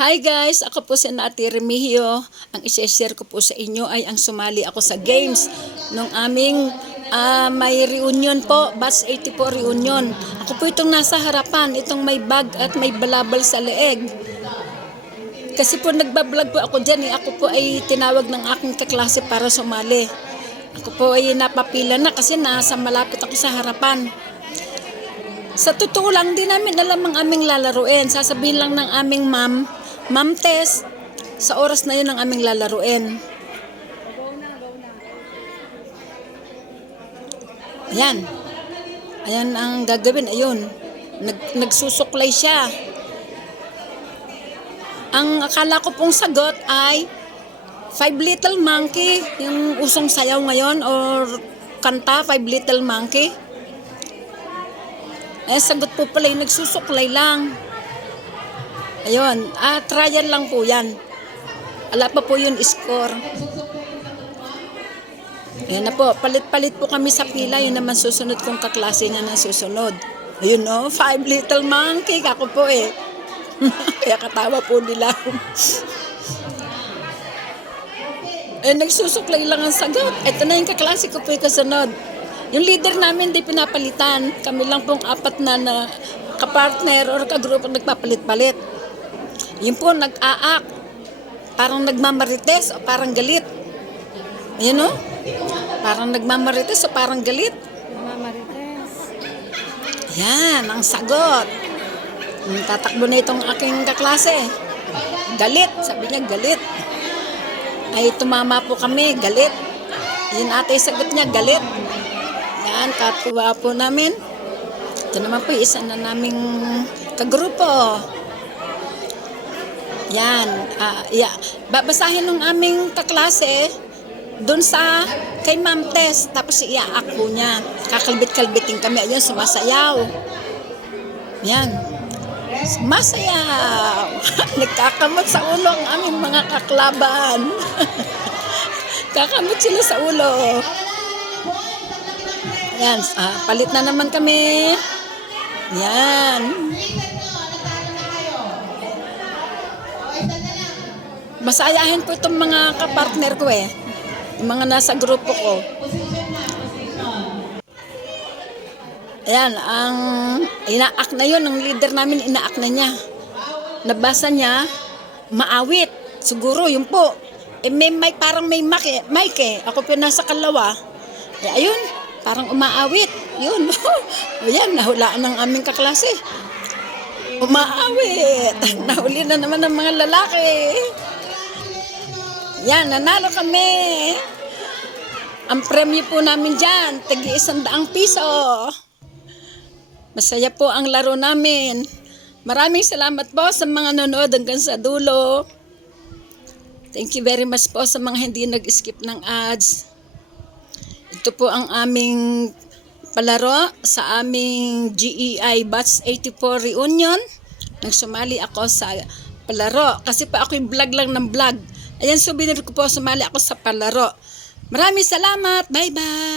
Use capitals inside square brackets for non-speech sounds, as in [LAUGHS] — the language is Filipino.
Hi guys, ako po si Nati Remigio. Ang isi-share ko po sa inyo ay ang sumali ako sa games nung aming ah, may reunion po, batch 80 po reunion. Ako po itong nasa harapan, itong may bag at may balabal sa leeg. Kasi po nagbablog po ako dyan eh. Ako po ay tinawag ng aking kaklase para sumali. Ako po ay napapila na kasi nasa malapit ako sa harapan. Sa totoo lang, di namin alam ang aming lalaruin. Sasabihin lang ng aming ma'am, Ma'am Tess, sa oras na yun ang aming lalaruin. Ayan. Ayan ang gagawin. Ayun. Nag, nagsusuklay siya. Ang akala ko pong sagot ay Five Little Monkey, yung usong sayaw ngayon or kanta Five Little Monkey. Eh, sagot po pala yung nagsusuklay lang. Ayun, ah, trial lang po yan. Wala pa po yun score. Ayan na po, palit-palit po kami sa pila. Yun naman susunod kong kaklase niya na susunod. Ayun no, five little monkey. Ako po eh. [LAUGHS] Kaya katawa po nila. [LAUGHS] eh, nagsusuklay lang ang sagot. Ito na yung kaklase ko po yung kasunod. Yung leader namin di pinapalitan. Kami lang pong apat na, na kapartner or kagrupo nagpapalit-palit. Yun po, nag-aak. Parang nagmamarites o parang galit. Ayan o. Parang nagmamarites o parang galit. Yan, ang sagot. Tatakbo na itong aking kaklase. Galit, sabi niya galit. Ay tumama po kami, galit. Yun ate sagot niya, galit. Yan, katuwa po namin. Ito naman po, isa na naming kagrupo. Yan, ah, yeah. babasahin ng aming kaklase doon sa kay Ma'am Tess, tapos iaak po niya. Kakalbit-kalbitin kami, ayun, sumasayaw. Yan. Sumasayaw. [LAUGHS] Nagkakamot sa ulo ang aming mga kaklaban. [LAUGHS] Kakamot sila sa ulo. Yan, ah, palit na naman kami. Yan. Masayahin po itong mga kapartner ko eh. Yung mga nasa grupo ko. Ayan, ang inaak na yun, ang leader namin inaak na niya. Nabasa niya, maawit. Siguro, yun po. Eh, may, may parang may mic eh. Mic eh. Ako po nasa kalawa. Eh, ayun, parang umaawit. Yun. [LAUGHS] Ayan, nahulaan ng aming kaklase. Umaawit. [LAUGHS] Nahuli na naman ng mga lalaki. Yan, nanalo kami. Ang premyo po namin dyan, tagi isang daang piso. Masaya po ang laro namin. Maraming salamat po sa mga nanonood hanggang sa dulo. Thank you very much po sa mga hindi nag-skip ng ads. Ito po ang aming palaro sa aming GEI Batch 84 Reunion. Nagsumali ako sa palaro kasi pa ako'y vlog lang ng vlog. Ayan, souvenir ko po, sumali ako sa palaro. Maraming salamat. Bye-bye.